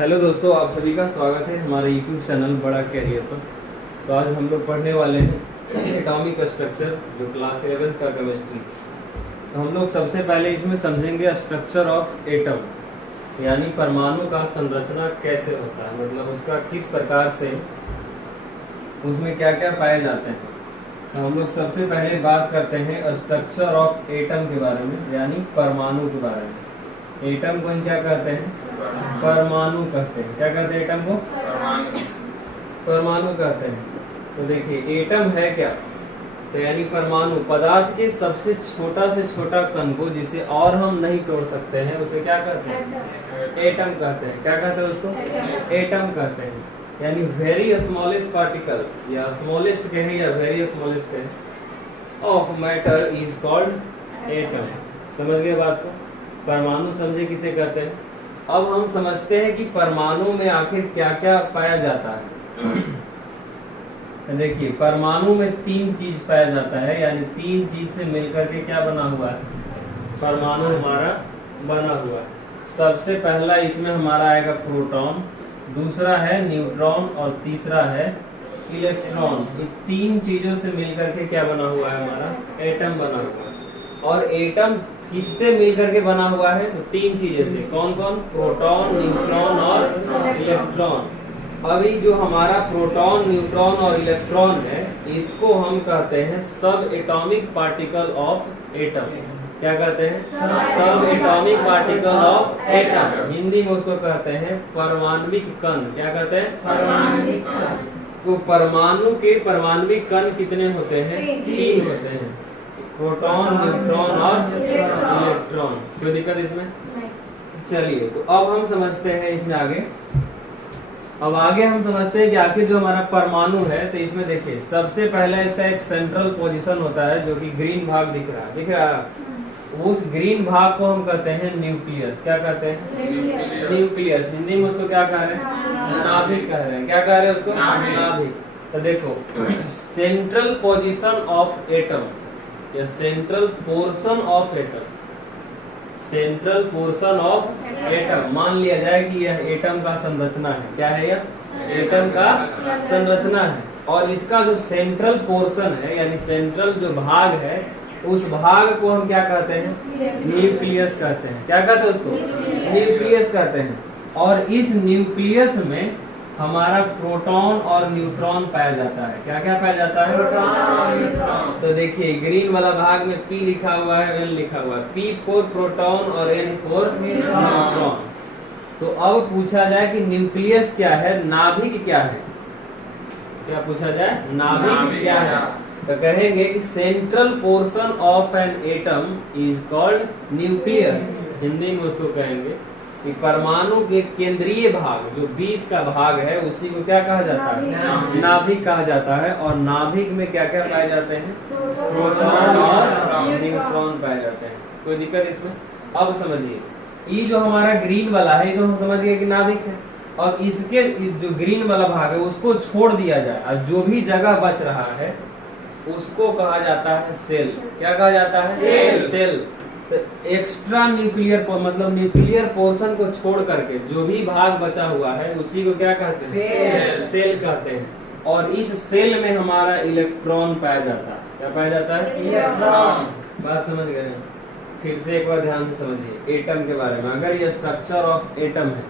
Hello दोस्तों, आप सभी का स्वागत है हमारे यूट्यूब चैनल बड़ा कैरियर पर। तो आज हम लोग पढ़ने वाले हैं एटॉमिक स्ट्रक्चर, जो क्लास 11 का केमिस्ट्री। तो हम लोग सबसे पहले इसमें समझेंगे स्ट्रक्चर ऑफ एटम, यानी परमाणु का संरचना कैसे होता है, मतलब उसका किस प्रकार से उसमें क्या क्या पाए जाते हैं। तो हम लोग सबसे पहले बात करते हैं स्ट्रक्चर ऑफ एटम के बारे में, यानी परमाणु के बारे में। एटम को क्या कहते हैं? परमाणु कहते हैं। क्या कहते हैं एटम को? परमाणु कहते हैं। तो देखिए एटम है क्या, तो यानी परमाणु पदार्थ के सबसे छोटा से छोटा कण को जिसे और हम नहीं तोड़ सकते हैं उसे क्या कहते हैं? एटम कहते हैं। क्या कहते हैं उसको? एटम कहते हैं। यानी वेरी स्मॉलेस्ट पार्टिकल, या स्मॉलेस्ट कहें या वेरी स्मॉलेस्ट कहें, of matter is called atom. समझ गए बात को? परमाणु समझे किसे कहते हैं। अब हम समझते हैं कि परमाणु में आखिर क्या क्या पाया जाता है। देखिए परमाणु में तीन चीज पाया जाता है, यानी तीन चीज से मिलकर के क्या बना हुआ है, परमाणु हमारा बना हुआ है। सबसे पहला इसमें हमारा आएगा प्रोटॉन, दूसरा है न्यूट्रॉन और तीसरा है इलेक्ट्रॉन। ये तीन चीजों से मिलकर के क्या बना हुआ है, हमारा एटम बना हुआ है। और एटम किससे मिलकर के बना हुआ है? तो तीन चीजें से। कौन कौन? प्रोटॉन, न्यूट्रॉन और इलेक्ट्रॉन। अभी जो हमारा प्रोटॉन, न्यूट्रॉन और इलेक्ट्रॉन है, इसको हम कहते हैं सब एटॉमिक पार्टिकल ऑफ एटम। क्या कहते हैं? सब atomic particle of atom. Hindi में उसको कहते हैं परमाणविक कण। क्या कहते हैं? परमाणविक कण। तो परमाणु के परमाणविक कण कितने होते हैं? तीन होते हैं, प्रोटॉन, न्यूट्रॉन और इलेक्ट्रॉन। कोई दिक्कत इसमें? चलिए, तो अब हम समझते हैं इसमें आगे। अब आगे हम समझते हैं कि आखिर जो हमारा परमाणु है, तो इसमें देखिए सबसे पहले इसका एक सेंट्रल पोजीशन होता है, जो कि ग्रीन भाग दिख रहा है। दिख रहा है? उस ग्रीन भाग को हम कहते हैं न्यूक्लियस। क्या कहते हैं? न्यूक्लियस। हिंदी में उसको क्या कह रहे हैं? नाभिक कह रहे हैं। क्या कह रहे हैं उसको? नाभिक। तो देखो सेंट्रल पोजीशन ऑफ एटम या central portion of atom, central portion of atom मान लिया जाए कि यह एटम का संरचना है। क्या है यह? एटम का संरचना है। और इसका जो सेंट्रल पोर्शन है, यानी सेंट्रल जो भाग है, उस भाग को हम क्या कहते हैं? न्यूक्लियस कहते हैं। क्या कहते हैं उसको? न्यूक्लियस कहते हैं। और इस न्यूक्लियस में हमारा प्रोटॉन और न्यूट्रॉन पाया जाता है। क्या क्या पाया जाता है? प्रोटॉन और न्यूट्रॉन। तो देखिए ग्रीन वाला भाग में P लिखा हुआ है, N लिखा हुआ है। P फॉर प्रोटॉन और N फॉर न्यूट्रॉन। तो अब पूछा जाए कि न्यूक्लियस क्या है, नाभिक क्या है? क्या पूछा जाए? नाभिक क्या है? तो कहेंगे कि central portion of an atom is called nucleus. Hindi में उसको कहेंगे कि परमाणु के केंद्रीय भाग, जो बीच का भाग है, उसी को क्या कहा जाता है? नाभिक कहा जाता है। और नाभिक में क्या क्या पाए जाते हैं? प्रोटॉन और न्यूट्रॉन पाए जाते हैं। कोई दिक्कत इसमें? अब समझिए, ये जो हमारा ग्रीन वाला है, तो हम समझ गए कि नाभिक है। और इसके जो ग्रीन वाला भाग है उसको छोड़ दिया जाए, और जो भी जगह बच रहा है उसको कहा जाता है सेल। क्या कहा जाता है? सेल। तो एक्स्ट्रा न्यूक्लियर मतलब न्यूक्लियर पोर्शन को छोड़ करके जो भी भाग बचा हुआ है उसी को क्या कहते हैं? सेल कहते हैं। और इस सेल में हमारा इलेक्ट्रॉन पाया जाता है। क्या पाया जाता है? इलेक्ट्रॉन। बात समझ गए? फिर से एक बार ध्यान से समझिए एटम के बारे में। अगर ये स्ट्रक्चर ऑफ एटम है,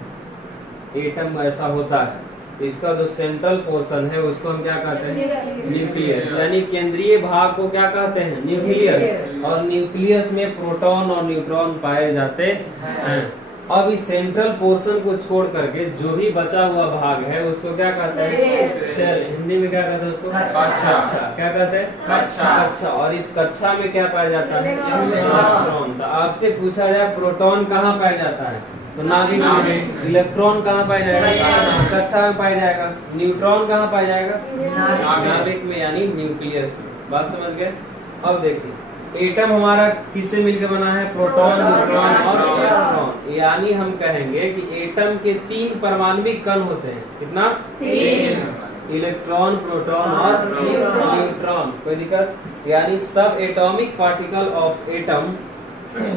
एटम ऐसा होता है, इसका जो सेंट्रल पोर्शन है उसको हम क्या कहते हैं? न्यूक्लियस। यानी केंद्रीय भाग को क्या कहते हैं? न्यूक्लियस। और न्यूक्लियस में प्रोटॉन और न्यूट्रॉन पाए जाते हैं। अब इस सेंट्रल पोर्शन को छोड़ करके जो भी बचा हुआ भाग है उसको क्या कहते हैं? सेल। हिंदी में क्या कहते हैं उसको? कक्षा। क्या कहते हैं? कक्षा। और इस कक्षा में क्या पाया जाता है? इलेक्ट्रॉन। तो आपसे पूछा जाए प्रोटॉन कहाँ पाया जाता है, तो नाभिक में। इलेक्ट्रॉन कहाँ पाया जाएगा? कक्षा में पाया जाएगा। न्यूट्रॉन कहाँ पाया जाएगा? नाभिक में, यानी न्यूक्लियस में। बात समझ गए? अब देखिए एटम हमारा किससे मिलकर बना है? प्रोटॉन, न्यूट्रॉन और इलेक्ट्रॉन। यानी हम कहेंगे कि एटम के तीन परमाणविक कण होते हैं। कितना? तीन। इलेक्ट्रॉन, प्रोटॉन और न्यूट्रॉन। कोई दिक्कत? यानी सब एटॉमिक पार्टिकल ऑफ एटम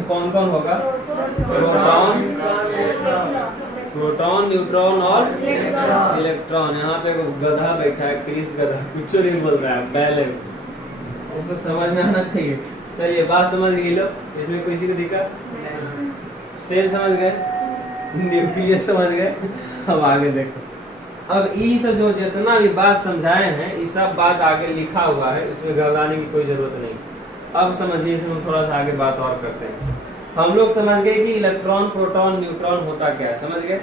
कौन कौन होगा? प्रोटॉन, प्रोटॉन, न्यूट्रॉन और इलेक्ट्रॉन। यहाँ पे एक गधा बैठा है, क्रिस गधा, कुछ नहीं बोल रहा है, बैलेंस, उनको समझ में आना चाहिए। चलिए बात समझ गई लो, इसमें किसी को दिक्कत? सेल समझ गए, न्यूक्लियस समझ गए, अब आगे देखो। अब ये सब जो जितना भी बात समझाए हैं, ये सब बात आगे लिखा हुआ है, इसमें घबराने की कोई जरूरत नहीं। अब समझिए, इसमें थोड़ा सा आगे बात और करते हैं। हम लोग समझ गए कि इलेक्ट्रॉन, प्रोटॉन, न्यूट्रॉन होता क्या है, समझ गए।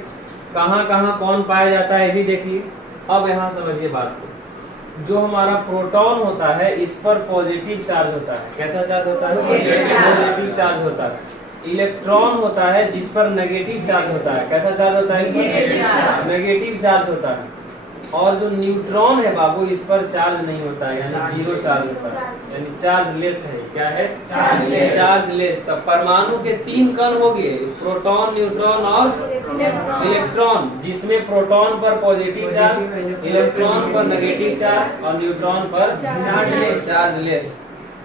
कहाँ कहाँ कौन पाया जाता है ये भी देख लिए। अब यहाँ समझिए बात को, जो हमारा प्रोटॉन होता है इस पर पॉजिटिव चार्ज होता है। कैसा चार्ज होता है? पॉजिटिव चार्ज होता है। इलेक्ट्रॉन होता है जिस पर नेगेटिव चार्ज होता है। कैसा चार्ज होता है? नेगेटिव चार्ज होता है। और जो न्यूट्रॉन है बाबू, इस पर चार्ज नहीं होता है, यानी जीरो चार्ज होता है, यानी चार्ज लेस है। क्या है? Charge less. तब परमाणु के 3 कण हो गए, प्रोटॉन, न्यूट्रॉन और इलेक्ट्रॉन, जिसमें प्रोटॉन पर पॉजिटिव चार्ज, इलेक्ट्रॉन पर नेगेटिव चार्ज और न्यूट्रॉन पर चार्ज लेस।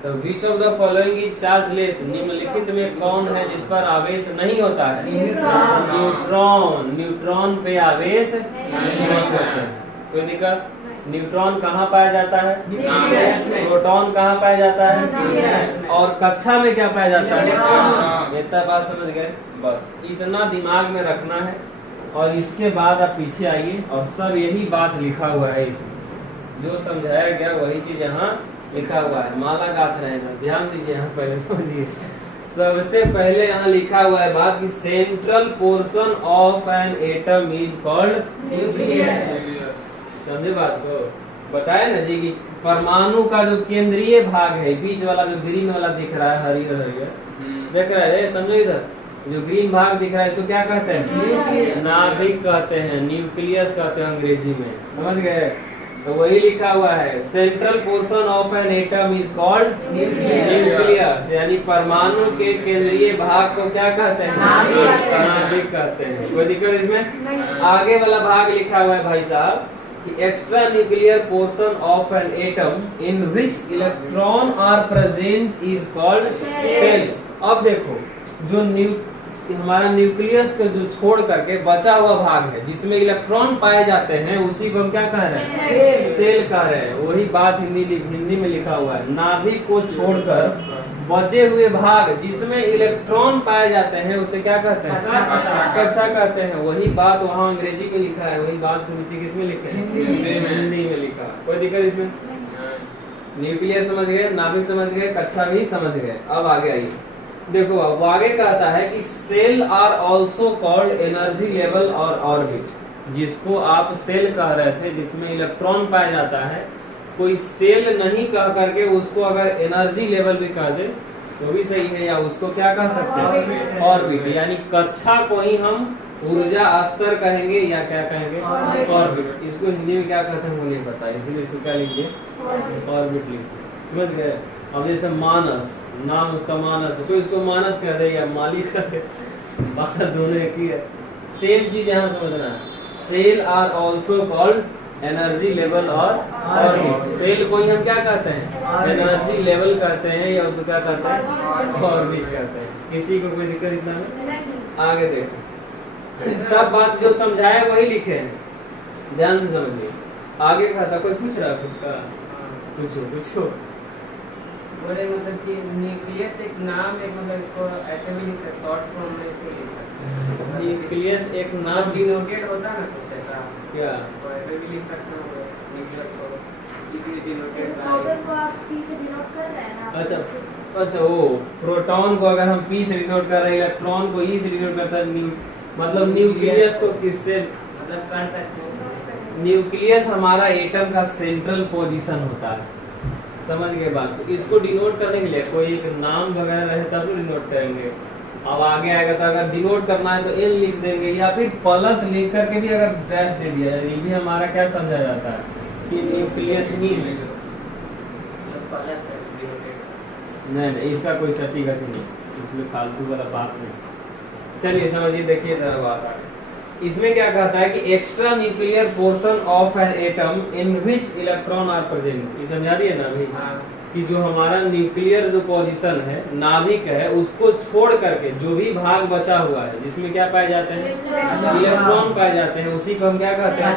तो which of the following is chargeless? निम्नलिखित में कौन है जिस पर आवेश नहीं होता है? न्यूट्रॉन। न्यूट्रॉन पे आवेश नहीं होता है। कोई दिक्कत? न्यूट्रॉन कहाँ पाया जाता है? प्रोटॉन कहाँ पाया जाता है? और कक्षा में क्या पाया जाता है? इतना बात समझ गए? बस इतना दिमाग में रखना है। और इसके बाद आप पीछे आइए, और सब यही बात लिखा हुआ है इसमें, जो समझाया गया वही चीज यहाँ लिखा हुआ है। माला गाथ रहे हैं, ध्यान दीजिए यहाँ पहले समझिए। सबसे पहले यहाँ लिखा हुआ है बात कि central portion of an atom is called nucleus. समझे बात को? बताया ना जी कि परमाणु का जो केंद्रीय भाग है, बीच वाला जो ग्रीन वाला दिख रहा है, हरियर हरियर देख रहा है, समझो इधर जो ग्रीन भाग दिख रहा है तो क्या कहते हैं? नाभिक कहते हैं, न्यूक्लियस कहते हैं अंग्रेजी में। समझ गए? तो वही लिखा हुआ है, central portion of an atom is called nucleus, यानी परमाणु के केंद्रीय भाग को क्या कहते हैं? नाभिक कहते हैं। कोई दिक्कत इसमें? आगे वाला भाग लिखा हुआ है भाई साहब, extra nuclear portion of an atom in which electron are present is called shell. अब देखो, जो हमारा न्यूक्लियस को जो छोड़ करके बचा हुआ भाग है जिसमें इलेक्ट्रॉन पाए जाते हैं, उसी को हम क्या कह रहे हैं? सेल कह रहे हैं। वही बात हिंदी में लिखा हुआ है, नाभिक को छोड़कर बचे हुए भाग जिसमें इलेक्ट्रॉन पाए जाते हैं उसे क्या कहते हैं? कक्षा कहते हैं। वही बात वहाँ अंग्रेजी में लिखा है, वही बात किस में लिखे हैं? हिंदी में लिखा है। कोई दिक्कत इसमें? न्यूक्लियस समझ गए, नाभिक समझ गए, कक्षा भी समझ गए। अब आगे आइए, देखो अब आगे कहता है कि shell are also called energy level और ऑर्बिट, जिसको आप सेल कह रहे थे जिसमें इलेक्ट्रॉन पाया जाता है, कोई सेल नहीं कह करके उसको अगर एनर्जी लेवल भी कह दे तो भी सही है, या उसको क्या कह सकते हैं? ऑर्बिट, यानी कक्षा को ही हम ऊर्जा स्तर कहेंगे या क्या कहेंगे? ऑर्बिट। इसको हिंदी में क्या कहते हैं मुझे पता है, इसीलिए इसको क्या लिखिए? ऑर्बिट लिखिए। समझ गए? अब जैसे मानस, नाम उसका मानस है तो इसको मानस कह दे या मालिक कह दे, बात दोनों एक ही है। सेम चीज यहाँ समझना है, shell are also called energy level और ऑर्बिट। सेल को ही हम क्या कहते हैं? एनर्जी लेवल कहते हैं, या उसको क्या कहते हैं? ऑर्बिट कहते हैं। किसी को कोई दिक्कत इतना में? आगे देखो, सब बात जो समझाया वही लिखे हैं, ध्यान से समझिए। आगे कहता, कोई पूछ रहा है कुछ का? पूछो। बोले मतलब कि न्यूक्लियस एक नाम है, मतलब इसको ऐसे भी लिख सकते, शॉर्ट फॉर्म में इसको लिख सकते। न्यूक्लियस एक नाम डिनोटेड होता है ना कुछ ऐसा, क्या? इसको ऐसे भी लिख सकते हो न्यूक्लियस को, डिनोटेड प्रोटॉन को आप पी से डिनोट कर रहे हैं ना? अच्छा, वो प्रोटॉन को अगर हम पी से डिनोट कर रहे हैं, इलेक्ट्रॉन को ई से डिनोट करता है, मतलब न्यूक्लियस को किससे मतलब कर सकते हो? न्यूक्लियस हमारा एटम का सेंट्रल पोजीशन होता है। समझ गए बात? तो इसको डिनोट करने के लिए कोई एक नाम वगैरह रहे तब डिनोट करेंगे। अब आगे आएगा तो अगर डिनोट करना है तो एन लिख देंगे, या फिर प्लस लिख करके भी अगर डैश दे दिया जाए, ये भी हमारा क्या समझा जाता है कि न्यूक्लियस नहीं, इसका कोई सटीक नहीं, इसमें फालतू वाला बात नहीं। चलिए समझिए, देखिए जरा बात आगे। इसमें क्या कहता है कि extra nuclear portion of an atom in which electron are present. ये समझा दिए ना अभी? कि जो हमारा न्यूक्लियर जो पोजीशन है, नाभिक है, उसको छोड़ करके जो भी भाग बचा हुआ है जिसमें क्या पाए जाते हैं, इलेक्ट्रॉन पाए जाते हैं, उसी को हम क्या कहते हैं,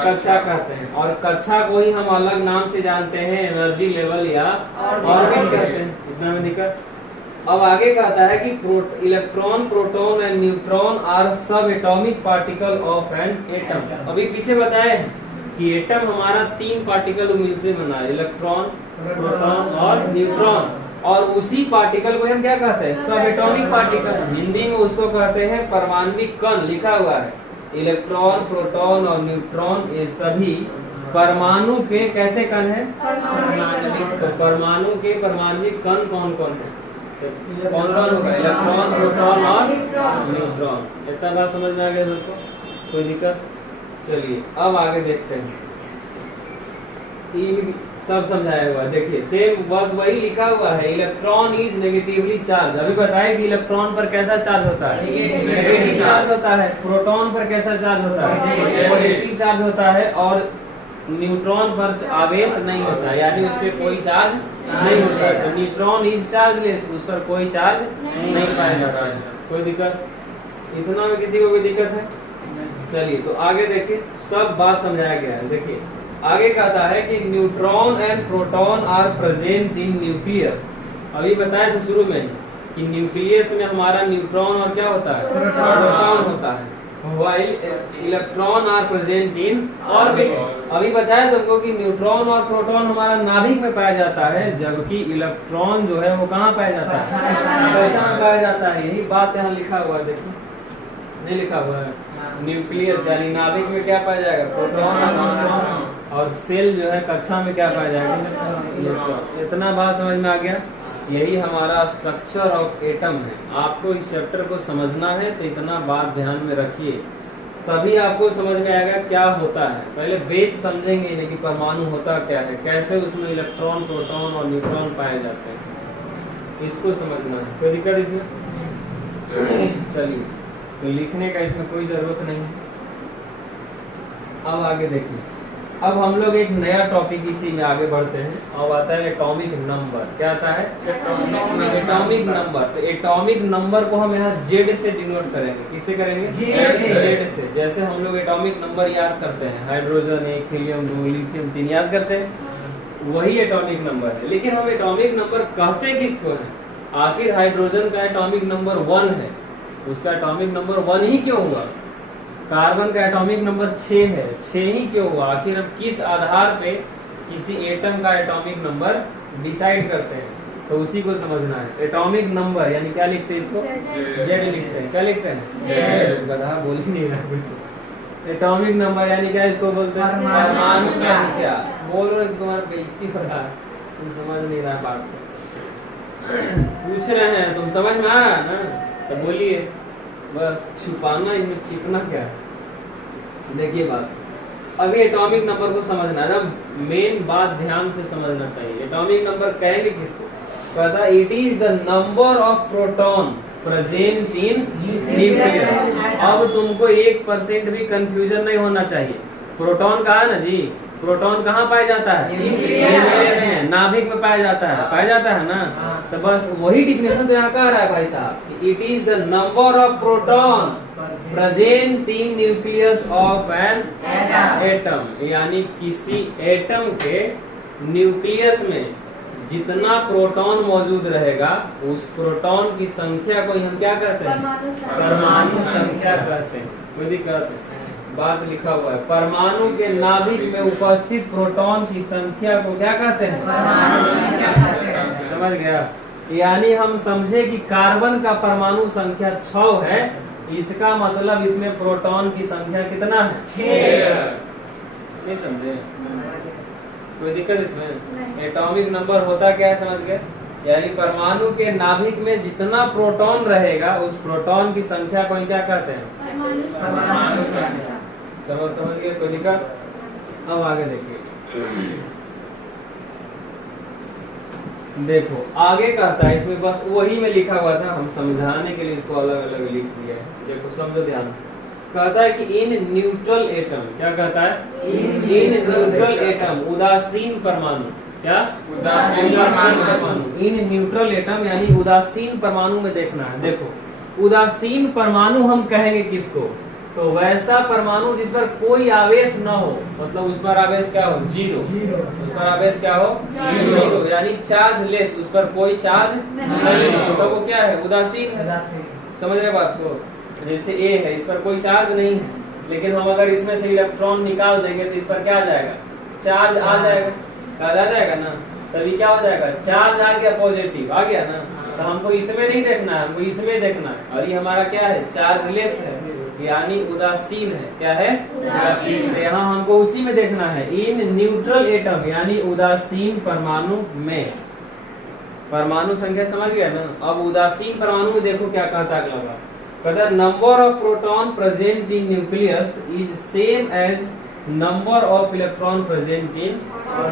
कक्षा कहते हैं। और कक्षा को ही हम अलग नाम से जानते हैं, एनर्जी लेवल या ऑर्बिट कहते हैं। इतना में दिक्कत। अब आगे कहता है कि electron, proton and neutron are subatomic particle of an atom. अभी पीछे बताए कि एटम हमारा 3 पार्टिकल मिल से बना है, इलेक्ट्रॉन, प्रोटॉन और न्यूट्रॉन। और उसी पार्टिकल को हम क्या कहते हैं, सब एटॉमिक पार्टिकल। हिंदी में उसको कहते हैं परमाणविक कण। लिखा हुआ है इलेक्ट्रॉन, प्रोटॉन और न्यूट्रॉन ये सभी परमाणु के कैसे कण हैं, तो परमाणु के परमाणविक कण कौन कौन है, तो कौन कौन होगा, इलेक्ट्रॉन, प्रोटॉन और न्यूट्रॉन। इतना बात समझ में आ गया दोस्तों, कोई दिक्कत? चलिए अब आगे देखते हैं। सब समझाया हुआ है, देखिए सेम बस वही लिखा हुआ है, इलेक्ट्रॉन इज नेगेटिवली चार्ज। अभी बताया कि इलेक्ट्रॉन पर कैसा चार्ज होता है, नेगेटिव चार्ज होता है। प्रोटॉन पर कैसा चार्ज होता है, पॉजिटिव चार्ज होता है। और न्यूट्रॉन पर आवेश नहीं होता है, यानी उस पर कोई चार्ज नहीं होता है। तो न्यूट्रॉन इज चार्जलेस, उस पर कोई चार्ज नहीं पाया जाता है। कोई दिक्कत? इतना में किसी को कोई दिक्कत है? चलिए तो आगे देखिए, सब बात समझाया गया है। देखिए आगे कहता है कि neutron and proton are present in nucleus. अभी बताया तो शुरू में कि न्यूक्लियस में हमारा न्यूट्रॉन और क्या होता है, प्रोटॉन होता है, while electron are present in orbit. अभी बताया तुमको कि न्यूट्रॉन और प्रोटॉन हमारा नाभिक में पाया जाता है, जबकि इलेक्ट्रॉन जो है वो कहाँ पाया जाता है, कक्षा में पाया जाता है। यही बात यहाँ लिखा हुआ है, देखो नहीं लिखा हुआ है, न्यूक्लियस यानी नाभिक में क्या पाया जाएगा, प्रोटॉन और न्यूट्रॉन। और सेल जो है कक्षा में क्या पाया जाएगा, इलेक्ट्रॉन। इतना बात समझ में आ गया। यही हमारा स्ट्रक्चर ऑफ एटम है। आपको इस चैप्टर को समझना है तो इतना बात ध्यान में रखिए, तभी आपको समझ में आएगा क्या होता है। पहले बेस समझेंगे नहीं कि परमाणु होता क्या है, कैसे उसमें इलेक्ट्रॉन, प्रोटॉन और न्यूट्रॉन पाए जाते हैं, इसको समझना है। कोई दिक्कत इसमें? चलिए तो लिखने का इसमें कोई जरूरत नहीं है। अब आगे देखिए, अब हम लोग एक नया टॉपिक इसी में आगे बढ़ते हैं। अब आता है एटॉमिक नंबर। क्या आता है, एटॉमिक नंबर। तो एटॉमिक नंबर को हम यहाँ जेड से डिनोट करेंगे। किससे करेंगे, जेड से। जैसे हम लोग एटॉमिक नंबर याद करते हैं, हाइड्रोजन 1, हीलियम 2, लिथियम 3 याद करते हैं, वही एटॉमिक नंबर है। लेकिन हम एटॉमिक नंबर कहते किसको है, आखिर हाइड्रोजन का एटॉमिक नंबर 1 है, उसका एटॉमिक नंबर 1 ही क्यों हुआ? कार्बन का एटॉमिक नंबर 6 है, 6 ही क्यों हुआ? आखिर हम किस आधार पे किसी एटम का एटॉमिक नंबर डिसाइड करते हैं, तो उसी को समझना है। एटॉमिक नंबर यानी क्या लिखते हैं इसको, जेड लिखते हैं। क्या लिखते हैं, जेड। गधा बोल ही नहीं रहा कुछ। एटॉमिक नंबर यानी क्या इसको बोलते हैं, परमाणु संख्या। बोल रहे तुम्हारा बेइज्जती हो रहा है, तुम समझ नहीं रहा बात को। पूछ रहे हैं, तुम समझ में आया ना, तो बोलिए। बस छुपाना, इसमें छिपना क्या है। देखिए बात, अभी एटॉमिक नंबर को समझना है, मेन बात ध्यान से समझना चाहिए। एटॉमिक नंबर कहेंगे किसको, कहता it is the number of proton present in nucleus. अब तुमको 1% भी कंफ्यूजन नहीं होना चाहिए। प्रोटॉन कहा है ना जी, प्रोटॉन कहाँ पाया जाता है, न्यूक्लियस में, नाभिक में पाया जाता है ना। तो बस वही डिफिनेशन तो यहाँ कह रहा है भाई साहब, it is the number of proton present in nucleus of an atom. यानी किसी एटम के न्यूक्लियस में जितना प्रोटॉन मौजूद रहेगा, उस प्रोटॉन की संख्या को हम क्या कहते हैं, परमाणु संख्या कहते हैं। कोई दिक्कत है? बात लिखा हुआ है, परमाणु के नाभिक में उपस्थित प्रोटॉन की संख्या को क्या कहते हैं, परमाणु संख्या कहते हैं। समझ गया? यानी हम समझे कि कार्बन का परमाणु संख्या 6 है, इसका मतलब इसमें प्रोटॉन की संख्या कितना है, 6। नहीं समझे? कोई दिक्कत इसमें? एटॉमिक नंबर होता क्या है, समझ गए? यानी परमाणु के नाभिक में जितना प्रोटॉन रहेगा, उस प्रोटॉन की संख्या को क्या कहते हैं, परमाणु संख्या। चलो समझ गए? कोई दिक्कत? अब आगे देखिए, देखो आगे कहता है, इसमें बस वही में लिखा हुआ था, हम समझाने के लिए इसको अलग अलग लिख दिया है। देखो समझो ध्यान से, कहता है कि इन न्यूट्रल एटम, क्या कहता है, इन न्यूट्रल एटम, उदासीन परमाणु। क्या उदासीन परमाणु। इन न्यूट्रल एटम यानी उदासीन परमाणु में देखना है। देखो उदासीन परमाणु हम कहेंगे किसको, तो वैसा परमाणु जिस पर कोई आवेश न हो, मतलब उस पर आवेश क्या हो, जीरो। उस पर आवेश क्या हो, जीरो, यानी चार्ज लेस, उस पर कोई चार्ज नहीं हो, तो वो क्या है, उदासीन है। समझ रहे बात को। जैसे ए है, इस पर कोई चार्ज नहीं है, लेकिन हम अगर इसमें से इलेक्ट्रॉन निकाल देंगे तो इस पर क्या आ जाएगा, चार्ज आ जाएगा। चार्ज आ जाएगा ना, तभी क्या हो जाएगा, चार्ज आ गया, पॉजिटिव आ गया ना। तो हमको इसमें नहीं देखना है, हमको इसमें देखना है। और ये हमारा क्या है, चार्जलेस है, यानी उदासीन है। क्या है, उदासीन। तो यहाँ हमको उसी में देखना है, इन न्यूट्रल एटम यानी उदासीन परमाणु में। परमाणु संख्या समझ गया ना। अब उदासीन परमाणु में देखो क्या कहता है अगला बार, कहता है number of proton present in nucleus is same as number of electron present in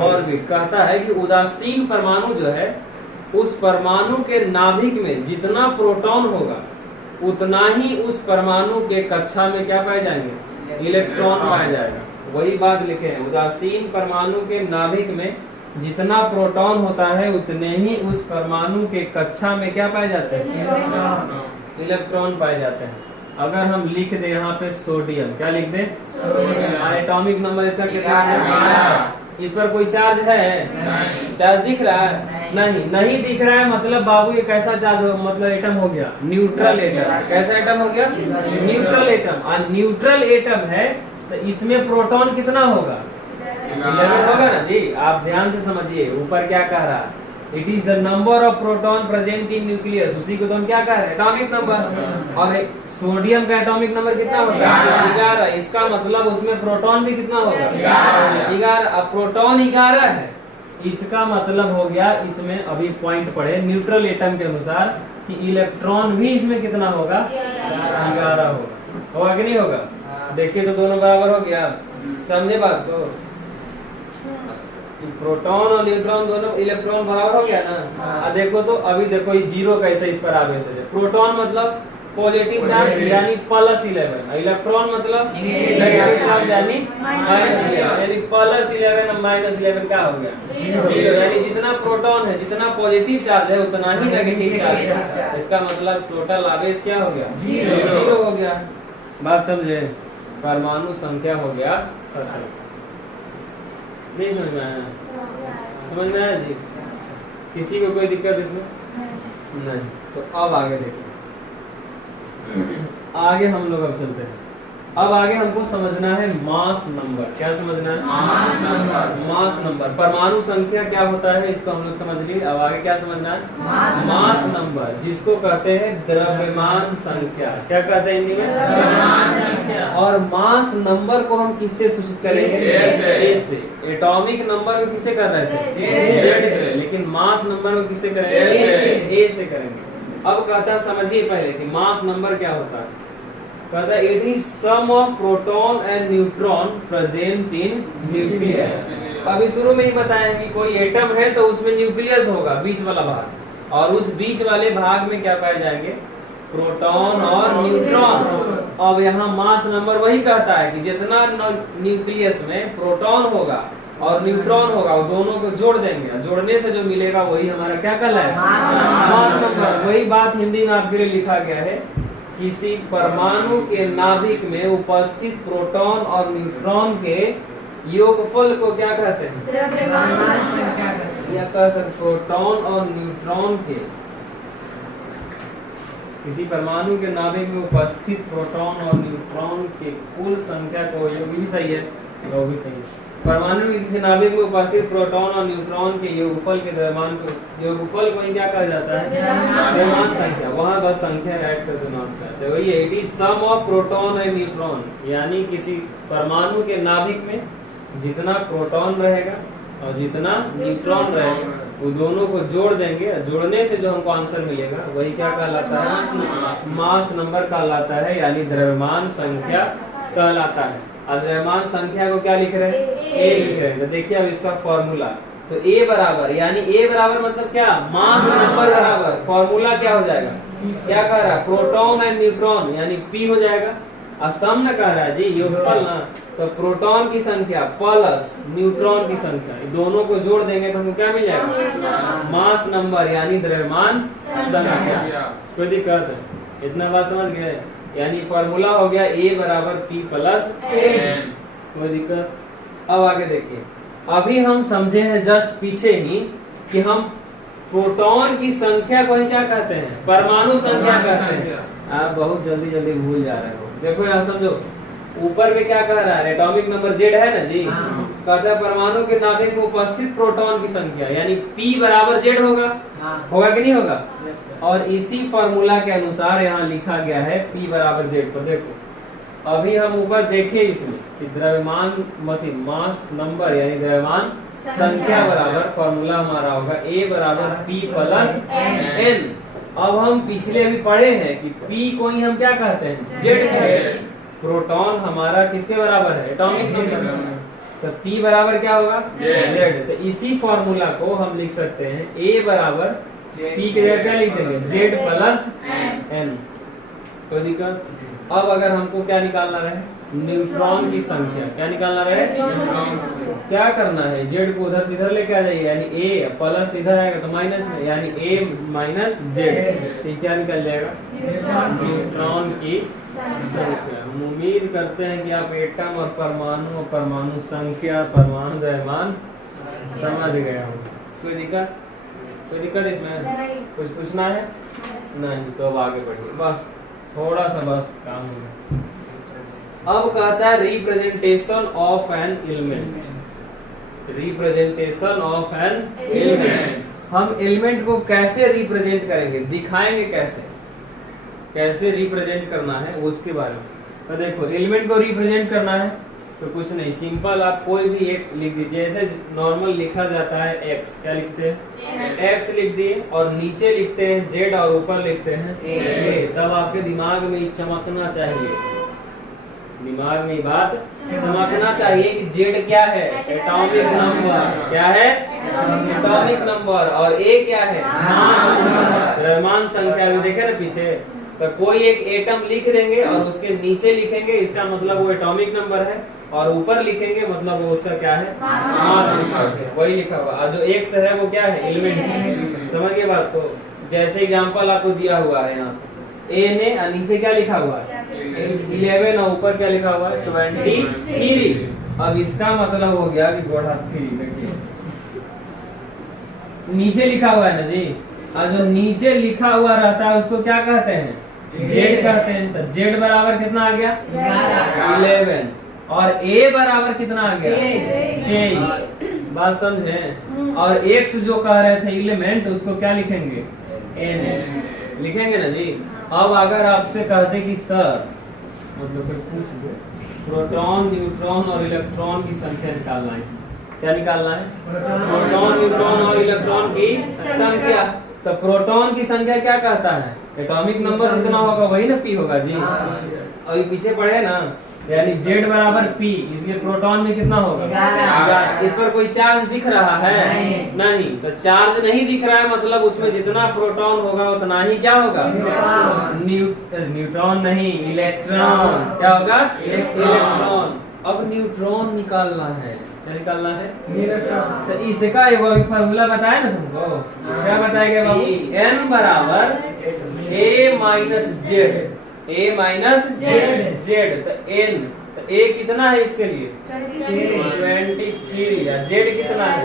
orbit. कहता है कि उदासीन परमाणु जो है, उस परमाणु के नाभिक में जितना प्रोटॉन होगा उतना ही उस परमाणु के कक्षा में क्या पाए जाएंगे, इलेक्ट्रॉन पाया जाएगा। वही बात लिखे हैं, उदासीन परमाणु के नाभिक में जितना प्रोटॉन होता है उतने ही उस परमाणु के कक्षा में क्या पाए जाते हैं, इलेक्ट्रॉन पाए जाते हैं। अगर हम लिख दे यहाँ पे सोडियम, क्या लिख दे, एटॉमिक नंबर इसका कितना है, इस पर कोई चार्ज है, चार्ज दिख रहा है, नहीं दिख रहा है, मतलब बाबू ये कैसा चार्ज हो, मतलब एटम हो गया न्यूट्रल एटम। कैसा एटम हो गया, न्यूट्रल एटम। और न्यूट्रल एटम है तो इसमें प्रोटॉन कितना होगा, 11 होगा ना जी। आप ध्यान से समझिए, ऊपर क्या कह रहा है, it is the number of proton present in nucleus, उसी को तो हम क्या कह रहे हैं, एटॉमिक नंबर। और सोडियम का एटॉमिक नंबर कितना होगा, 11। इसका मतलब उसमें प्रोटॉन भी कितना होगा, 11। अब प्रोटॉन 11 है, इसका मतलब हो गया, इसमें अभी पॉइंट पढ़े न्यूट्रल एटम के अनुसार कि इलेक्ट्रॉन भी इसमें कितना होगा, 11 होगा कि नहीं होगा। देखिए तो दोनों बराबर हो गया, समझे बात को। प्रोटॉन और न्यूट्रॉन दोनों इलेक्ट्रॉन बराबर हो गया ना। अब देखो तो अभी देखो ये जीरो कैसे इस पर आवेश है। प्रोटॉन मतलब पॉजिटिव चार्ज यानी +11, इलेक्ट्रॉन मतलब नेगेटिव चार्ज यानी -11, यानी +11 और -11 क्या हो गया, जीरो। यानी जितना प्रोटॉन है, जितना पॉजिटिव चार्ज है उतना ही नेगेटिव चार्ज है। इसका मतलब टोटल आवेश क्या हो गया, जीरो हो गया। बात समझे, परमाणु संख्या हो गया खत्म। नहीं समझ में आया, समझ में आया जी, किसी को कोई दिक्कत इसमें नहीं। तो अब आगे देखो, आगे हम लोग अब चलते हैं। अब आगे हमको समझना है मास नंबर। क्या समझना है, मास नंबर। मास नंबर, परमाणु संख्या क्या होता है इसको हम लोग समझ लिए। अब आगे क्या समझना है, मास नंबर, जिसको कहते हैं द्रव्यमान संख्या। क्या कहते हैं हिंदी में, द्रव्यमान संख्या। और मास नंबर को हम किससे सूचित करेंगे, ए से। एटॉमिक नंबर को किससे कर रहे थे, जेड से, लेकिन मास नंबर को किससे करेंगे, ए से करेंगे। अब कहता है समझिए पहले कि मास नंबर क्या होता है। कहता है it is sum of proton and neutron present in nucleus. अभी शुरू में ही बताया कि कोई एटम है तो उसमें न्यूक्लियस होगा, बीच वाला भाग, और उस बीच वाले भाग में क्या पाए जाएंगे, प्रोटॉन और न्यूट्रॉन। अब यहाँ मास नंबर वही कहता है कि जितना न्यूक्लियस में प्रोटॉन होगा और न्यूट्रॉन होगा, वो दोनों को जोड़ देंगे, जोड़ने से जो मिलेगा वही हमारा क्या कहलाएगा, मास नंबर। वही बात हिंदी में आपके लिए लिखा गया है, किसी परमाणु के नाभिक में उपस्थित प्रोटॉन और न्यूट्रॉन के योगफल को क्या कहते हैं, द्रव्यमान संख्या। या कह सकते प्रोटॉन और न्यूट्रॉन के, किसी परमाणु के नाभिक में उपस्थित प्रोटॉन और न्यूट्रॉन के कुल संख्या को, ये भी सही है, वो भी सही है। परमाणु के किसी नाभिक में उपस्थित प्रोटॉन और न्यूट्रॉन के योगफल के द्रव्यमान को, योगफल को क्या कहा जाता है, द्रव्यमान संख्या। वहाँ बस संख्या ऐड कर देना होता है। वही है, it is sum of proton and neutron, यानी किसी परमाणु के नाभिक में जितना प्रोटॉन रहेगा और जितना न्यूट्रॉन रहेगा, वो दोनों को जोड़ देंगे, जोड़ने से जो हमको आंसर मिलेगा वही क्या कहलाता है, मास नंबर कहलाता है, यानी द्रव्यमान संख्या कहलाता है। द्रव्यमान संख्या को क्या लिख रहे हैं, ए लिख रहे हैं। तो देखिए अब इसका फॉर्मूला, तो ए बराबर, यानी ए बराबर मतलब क्या, मास नंबर बराबर, फॉर्मूला क्या हो जाएगा, क्या कह रहा है, प्रोटॉन एंड न्यूट्रॉन, यानी पी हो जाएगा। असम न कह रहा है जी, योगफल ना। तो प्रोटॉन की संख्या प्लस न्यूट्रॉन की संख्या, दोनों को जोड़ देंगे तो हमको क्या मिल जाएगा? मास नंबर यानी द्रव्यमान संख्या। कोई दिक्कत है? इतना बात समझ गए? यानी फॉर्मूला हो गया A बराबर P प्लस N। कोई दिक्कत? अब आगे देखिए, अभी हम समझे हैं जस्ट पीछे ही कि हम प्रोटॉन की संख्या को ही क्या कहते हैं? परमाणु संख्या कहते हैं। आप बहुत जल्दी जल्दी भूल जा रहे हो। देखो यहाँ समझो, ऊपर में क्या कह रहा है? एटॉमिक नंबर Z है ना जी। कहता है परमाणु के नाभिक में उपस्थित प्रोटॉन की संख्या, यानी P बराबर Z होगा। होगा कि नहीं होगा? और इसी फॉर्मूला के अनुसार यहाँ लिखा गया है P बराबर Z पर। देखो अभी हम ऊपर देखे इसमें कि द्रव्यमान मतलब मास नंबर यानी द्रव्यमान संख्या बराबर फॉर्मूला हमारा होगा A बराबर P प्लस N। अब हम पिछले भी पढ़े हैं कि P को ही हम क्या कहते हैं? Z कहते हैं। प्रोटॉन हमारा किसके बराबर है? Atomic number. तो P बराबर क्या होगा? Z। तो इसी फॉर्मूला को हम लिख सकते हैं A बराबर P के जगह क्या लिख देंगे? Z plus N। कोई दिक्कत? अब अगर हमको क्या निकालना रहे? न्यूट्रॉन की संख्या। क्या निकालना रहे? क्या करना है? Z को उधर से इधर लेके आ जाइए, यानी A प्लस इधर आएगा तो माइनस में, यानी A माइनस Z। तो क्या निकल जाएगा? न्यूट्रॉन की संख्या। हम उम्मीद करते हैं कि आप एटम और परमाणु संख्या, परमाणु द्रव्यमान समझ गए हो। कोई दिक्कत? कोई दिक्कत इसमें? कुछ पूछना है? नहीं तो अब आगे बढ़िए, बस थोड़ा सा बस काम होगा। अब कहता है representation of an element. Representation of an element. हम एलिमेंट को कैसे रिप्रेजेंट करेंगे, दिखाएंगे कैसे, कैसे रिप्रेजेंट करना है उसके बारे में। तो देखो एलिमेंट को रिप्रेजेंट करना है तो कुछ नहीं, सिंपल आप कोई भी एक लिख दीजिए। जैसे नॉर्मल लिखा जाता है x, क्या लिखते हैं? x लिख दिए और नीचे लिखते हैं z और ऊपर लिखते हैं a। तब आपके दिमाग में चमकना चाहिए, दिमाग में बात चमकना चाहिए कि z क्या है? Atomic number. क्या है? Atomic number. और a क्या है? द्रव्यमान संख्या। भी देखे ना पीछे, तो कोई एक एटम लिख देंगे और उसके नीचे लिखेंगे, इसका मतलब वो एटॉमिक नंबर है, और ऊपर लिखेंगे मतलब वो उसका क्या है? मास है। वही लिखा हुआ। और जो x है वो क्या है? एलिमेंट। समझ गए बात को? जैसे एग्जांपल आपको दिया हुआ है यहाँ A ने, और नीचे क्या लिखा हुआ है? 11 और ऊपर क्या लिखा हुआ है? 23। अब इसका मतलब हो गया कि गोढ़ा 3। देखिए नीचे लिखा हुआ है ना जी, और जो नीचे लिखा हुआ रहता है उसको क्या कहते हैं? Z कहते हैं। तो Z बराबर कितना आ गया? 11। और A बराबर कितना आ गया? 23। बात समझे? और X जो कह रहे थे एलिमेंट, उसको क्या लिखेंगे? N लिखेंगे ना जी। अब अगर आपसे कहते कि सर मतलब फिर पूछ दो, प्रोटॉन, न्यूट्रॉन और इलेक्ट्रॉन की संख्या निकालना है। क्या निकालना है? प्रोटॉन, न्यूट्रॉन और इलेक्ट्रॉन की संख्या। तो प्रोटॉन की संख्या क्या कहता है? एटॉमिक नंबर जितना होगा वही ना P होगा जी। और ये पीछे पढ़े ना, यानी Z बराबर P, इसलिए प्रोटॉन में कितना होगा? 11। इस पर कोई चार्ज दिख रहा है? नहीं। तो चार्ज नहीं दिख रहा है मतलब उसमें जितना प्रोटॉन होगा उतना ही क्या होगा? न्यूट्रॉन नहीं, इलेक्ट्रॉन। क्या होगा? इलेक्ट्रॉन। अब न्यूट्रॉन निकालना है। क्या निकालना है? तो इसका एक फॉर्मूला बताया ना तुमको। क्या बताएगा बाबू? n बराबर a minus Z. a minus Z. तो n, तो a कितना है इसके लिए? 23। या z कितना है?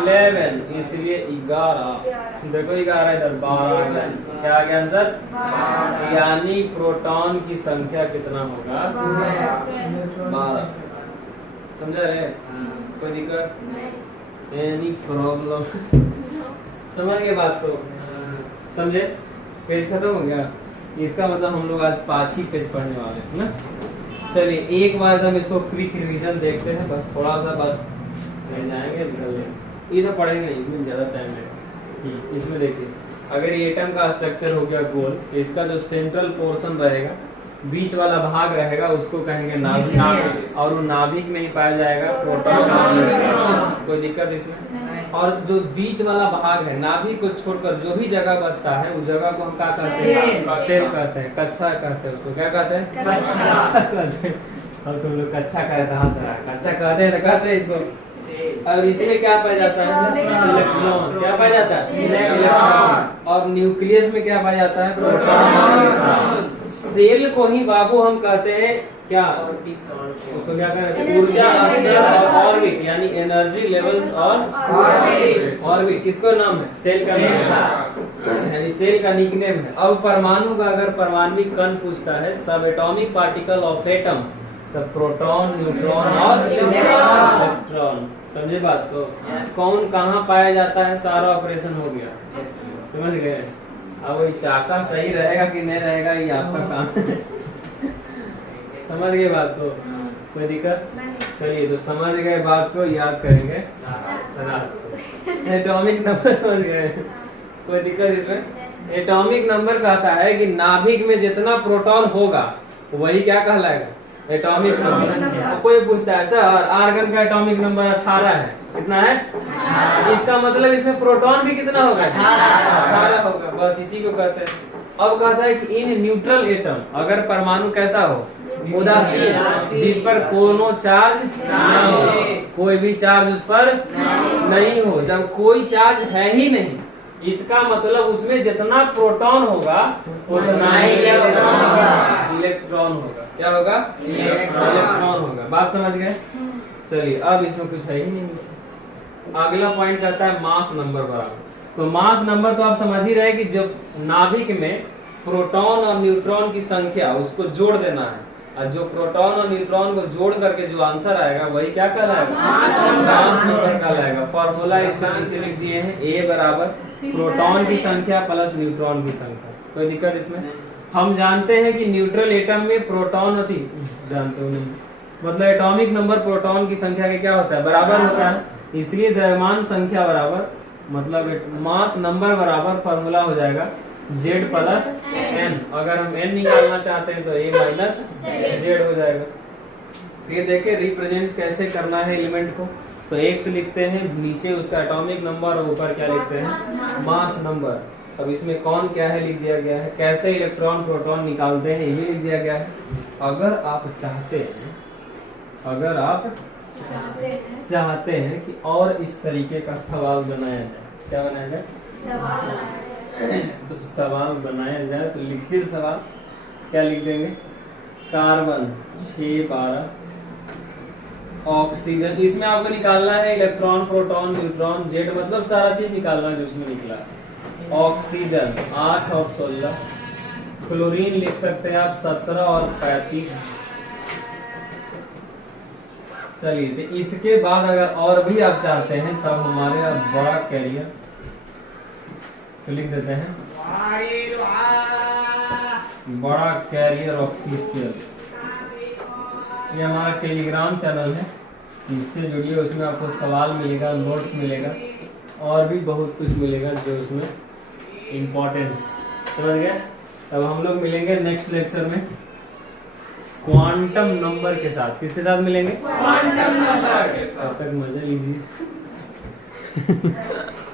11। इसलिए 11। देखो 11 इधर 12। क्या आ गया आंसर? यानी प्रोटॉन की संख्या कितना होगा? 12। समझा रहे? कोई दिक्कत? Any problem? समझ गए बात को? समझे? पेज खत्म हो गया। इसका मतलब हम लोग आज 5 ही पेज पढ़ने वाले हैं ना। चलिए एक बार हम इसको क्विक रिवीजन देखते हैं, बस थोड़ा सा बस चल जाएंगे, निकल जाएंगे। ये सब पढ़ेंगे नहीं, इसमें ज़्यादा टाइम लगेगा। इसमें देखिए, अगर ये एटम का स्ट्रक्चर हो गया गोल, इसका जो सेंट्रल पोर्शन रहेगा, बीच वाला भाग रहेगा, उसको कहेंगे नाभिक। और वो नाभिक में ही पाया जाएगा प्रोटॉन। कोई दिक्कत इसमें? और जो बीच वाला भाग है नाभिक को छोड़कर जो भी जगह बचता है उस जगह को हम क्या कहते हैं? सेल कहते हैं, कच्चा कहते हैं उसको। क्या कहते हैं? कच्चा कहते हैं। अब तुम लोग कच्चा कहते हैं, हंस रहा है। कच्चा कहते हैं तो कहते हैं इसको। और इसमें क्या पाया जाता है? इलेक्ट्रॉन। क्या पाया जाता है? इलेक्ट्रॉन। और न्यूक्लियस में क्या पाया जाता है? प्रोटॉन। सेल को ही बाबू हम कहते हैं क्या? उसको क्या कहते हैं? ऊर्जा स्तर और ऑर्बिट, यानी एनर्जी लेवल्स और ऑर्बिट। किसको नाम है? सेल का नाम है, यानी सेल का निकनेम है। अब परमाणु का अगर परमाणविक कण पूछता है, सब एटॉमिक पार्टिकल ऑफ एटम, तो प्रोटॉन, न्यूट्रॉन और इलेक्ट्रॉन। समझे बात को? कौन कहाँ पाया जाता है, सारा ऑपरेशन हो गया। समझ गए? अब टाका सही रहेगा कि नहीं रहेगा ये आपका काम है। समझ गए बात को? कोई दिक्कत? चलिए, तो समझ गए बात को, याद करेंगे। एटॉमिक नंबर समझ गए? कोई दिक्कत इसमें? एटॉमिक नंबर कहता है कि नाभिक में जितना प्रोटॉन होगा वही क्या कहलाएगा? Atomic number. कोई पूछता है सर आर्गन का एटॉमिक नंबर 18 है, कितना है? इसका मतलब इसमें प्रोटॉन भी कितना होगा? 18 होगा। बस इसी को कहते हैं। अब कहता है कि इन न्यूट्रल एटम, अगर परमाणु कैसा हो? उदासीन, जिस पर कोनो चार्ज नहीं हो, कोई भी चार्ज उस पर नहीं हो। जब कोई चार्ज है ही नहीं, इसका मतलब उसमें जितना प्रोटॉन होगा उतना ही इलेक्ट्रॉन होगा। क्या होगा? इलेक्ट्रॉन होगा। बात समझ गए? चलिए, अब इसमें कुछ है ही नहीं। अगला पॉइंट कहता है मास नंबर बराबर। तो मास नंबर तो आप समझ ही रहे कि जब नाभिक में प्रोटॉन और न्यूट्रॉन की संख्या उसको जोड़ देना है, और जो प्रोटॉन और न्यूट्रॉन को जोड़ करके जो आंसर आएगा वही क्या कहलाएगा? मास नंबर कहलाएगा। फॉर्मूला इसका नीचे लिख दिए हैं, A बराबर प्रोटॉन की संख्या प्लस न्यूट्रॉन की संख्या। कोई दिक्कत इसमें? हम जानते हैं कि न्यूट्रल एटम में प्रोटॉन होती, जानते हो नहीं? मतलब एटॉमिक नंबर प्रोटॉन की संख्या के क्या होता है? बराबर होता है। इसलिए द्रव्यमान संख्या बराबर, मतलब मास नंबर बराबर फॉर्मूला हो जाएगा Z प्लस N। अगर हम N निकालना चाहते हैं तो A माइनस Z हो जाएगा। फिर देखिए रिप्रेजेंट कैसे करना है एलिमेंट को। तो X लिखते हैं, नीचे उसका एटॉमिक नंबर और ऊपर क्या लिखते हैं? Mass number. अब इसमें कौन क्या है लिख दिया गया है, कैसे इलेक्ट्रॉन प्रोटॉन निकालते हैं ये भी लिख दिया गया है। अगर आप चाहते हैं, अगर आप चाहते हैं कि और इस तरीके का सवाल बनाया जाए, क्या बनाया जाए? तो सवाल बनाया जाए तो लिखिए सवाल। क्या लिख देंगे? कार्बन 612, ऑक्सीजन, इसमें आपको निकालना है इलेक्ट्रॉन, प्रोटॉन, न्यूट्रॉन, जेड, मतलब सारा चीज निकालना है जो उसमें निकला। ऑक्सीजन 8 और 16, क्लोरीन लिख सकते हैं आप 17 और 35। चलिए, तो इसके बाद अगर और भी आप चाहते हैं तब हमारे यहाँ बड़ा कैरियर तो लिख देते हैं, बड़ा कैरियर ऑफिशियल। ये हमारा टेलीग्राम चैनल है, इससे जुड़िए। उसमें आपको सवाल मिलेगा, नोट्स मिलेगा और भी बहुत कुछ मिलेगा जो उसमें इम्पोर्टेंट। समझ गए? अब हम लोग मिलेंगे नेक्स्ट लेक्चर में क्वांटम नंबर के साथ। किसके साथ मिलेंगे? क्वांटम नंबर के साथ। तक मजा लीजिए।